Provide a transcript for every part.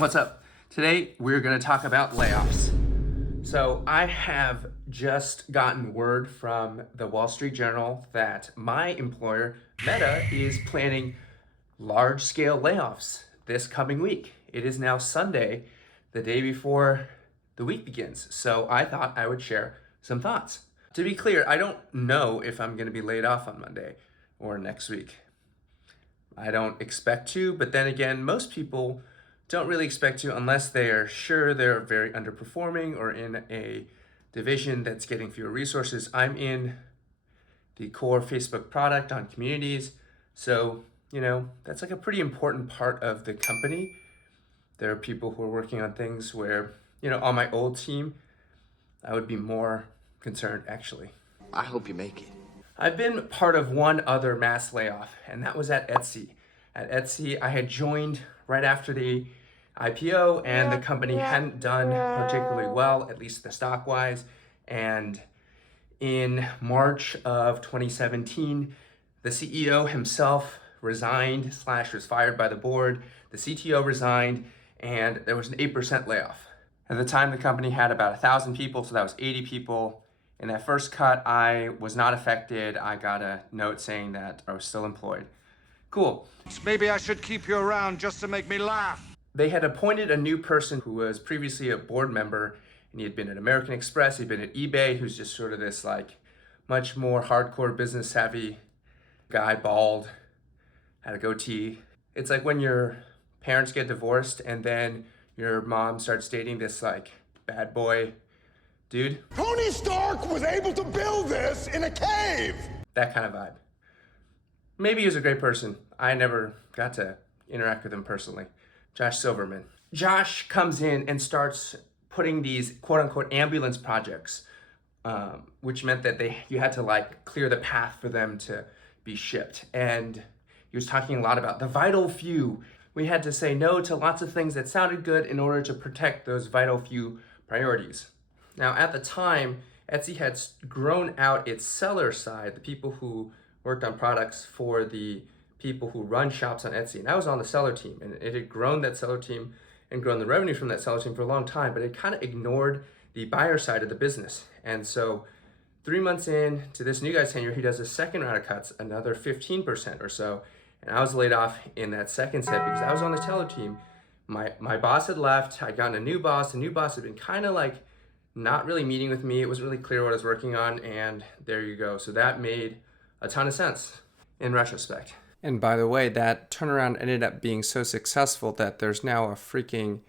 What's up? Today we're going to talk about layoffs. So I have just gotten word from the Wall Street Journal that my employer, Meta, is planning large-scale layoffs this coming week. It is now Sunday, the day before the week begins. So I thought I would share some thoughts. To be clear, I don't know if I'm going to be laid off on Monday or next week. I don't expect to, but then again, most people don't really expect to unless they are sure they're very underperforming or in a division that's getting fewer resources. I'm in the core Facebook product on communities. So, that's like a pretty important part of the company. There are people who are working on things where, on my old team, I would be more concerned actually. I hope you make it. I've been part of one other mass layoff, and that was at Etsy. At Etsy, I had joined right after the IPO, and the company hadn't done particularly well, at least the stock-wise. And in March of 2017, the CEO himself resigned / was fired by the board. The CTO resigned, and there was an 8% layoff. At the time, the company had about 1,000 people, so that was 80 people. In that first cut, I was not affected. I got a note saying that I was still employed. Cool. Maybe I should keep you around just to make me laugh. They had appointed a new person who was previously a board member, and he had been at American Express, he'd been at eBay, who's just sort of this much more hardcore business savvy guy, bald, had a goatee. It's like when your parents get divorced and then your mom starts dating this bad boy dude. Tony Stark was able to build this in a cave. That kind of vibe. Maybe he was a great person. I never got to interact with him personally. Josh Silverman. Josh comes in and starts putting these quote unquote ambulance projects, which meant that you had to clear the path for them to be shipped. And he was talking a lot about the vital few. We had to say no to lots of things that sounded good in order to protect those vital few priorities. Now, at the time, Etsy had grown out its seller side, the people who worked on products for the people who run shops on Etsy. And I was on the seller team, and it had grown that seller team and grown the revenue from that seller team for a long time, but it kind of ignored the buyer side of the business. And so 3 months in to this new guy's tenure, he does a second round of cuts, another 15% or so. And I was laid off in that second set because I was on the seller team. My boss had left. I'd gotten a new boss. The new boss had been kind of not really meeting with me. It wasn't really clear what I was working on, and there you go. So that made a ton of sense in retrospect. And by the way, that turnaround ended up being so successful that there's now a freaking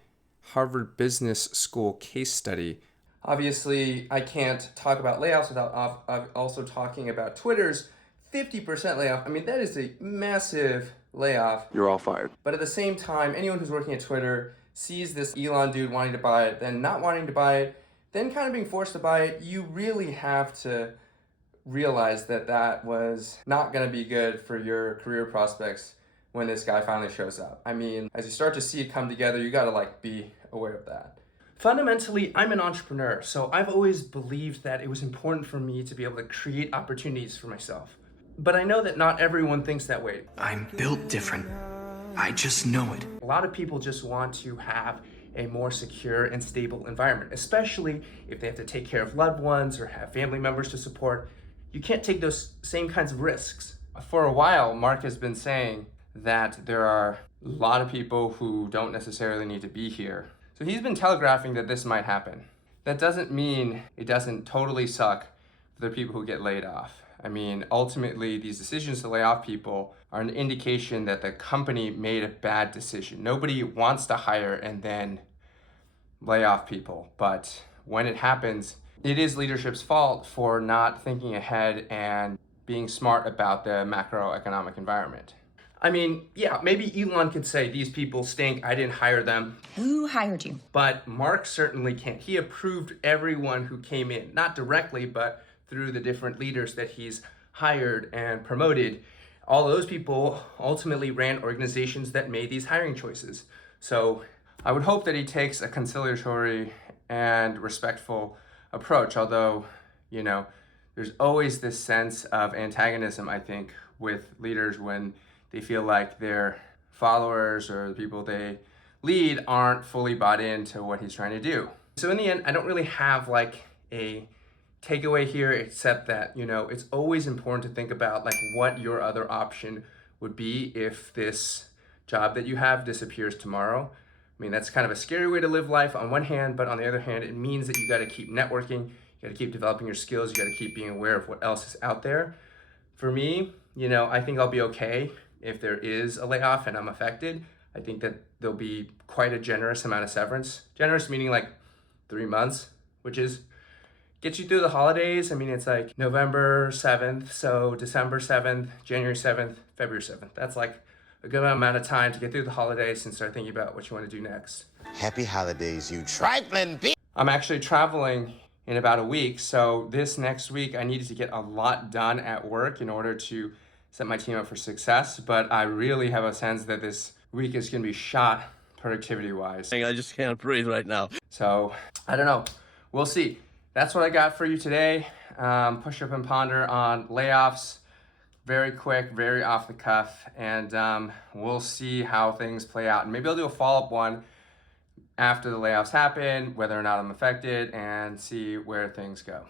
Harvard Business School case study. Obviously, I can't talk about layoffs without also talking about Twitter's 50% layoff. I mean, that is a massive layoff. You're all fired. But at the same time, anyone who's working at Twitter sees this Elon dude wanting to buy it, then not wanting to buy it, then kind of being forced to buy it. You really have to realize that was not going to be good for your career prospects when this guy finally shows up. I mean, as you start to see it come together, you got to be aware of that. Fundamentally, I'm an entrepreneur, so I've always believed that it was important for me to be able to create opportunities for myself. But I know that not everyone thinks that way. I'm built different. I just know it. A lot of people just want to have a more secure and stable environment, especially if they have to take care of loved ones or have family members to support. You can't take those same kinds of risks. For a while, Mark has been saying that there are a lot of people who don't necessarily need to be here. So he's been telegraphing that this might happen. That doesn't mean it doesn't totally suck for the people who get laid off. I mean, ultimately, these decisions to lay off people are an indication that the company made a bad decision. Nobody wants to hire and then lay off people. But when it happens, it is leadership's fault for not thinking ahead and being smart about the macroeconomic environment. I mean, yeah, maybe Elon could say, these people stink, I didn't hire them. Who hired you? But Mark certainly can't. He approved everyone who came in, not directly, but through the different leaders that he's hired and promoted. All those people ultimately ran organizations that made these hiring choices. So I would hope that he takes a conciliatory and respectful approach, although, there's always this sense of antagonism, I think, with leaders when they feel like their followers or the people they lead aren't fully bought into what he's trying to do. So in the end, I don't really have like a takeaway here, except that, you know, it's always important to think about like what your other option would be if this job that you have disappears tomorrow. I mean, that's kind of a scary way to live life on one hand, but on the other hand, it means that you got to keep networking, you got to keep developing your skills, you got to keep being aware of what else is out there. For me, you know, I think I'll be okay if there is a layoff and I'm affected. I think that there'll be quite a generous amount of severance. Generous meaning like 3 months, which is gets you through the holidays. I mean, it's like November 7th, so December 7th, January 7th, February 7th. That's like a good amount of time to get through the holidays and start thinking about what you want to do next. Happy holidays, you trifling bitch. I'm actually traveling in about a week, so this next week I needed to get a lot done at work in order to set my team up for success, but I really have a sense that this week is going to be shot productivity-wise. I just can't breathe right now. So, I don't know. We'll see. That's what I got for you today. Push up and ponder on layoffs. Very quick, very off the cuff, and we'll see how things play out. And maybe I'll do a follow-up one after the layoffs happen, whether or not I'm affected, and see where things go.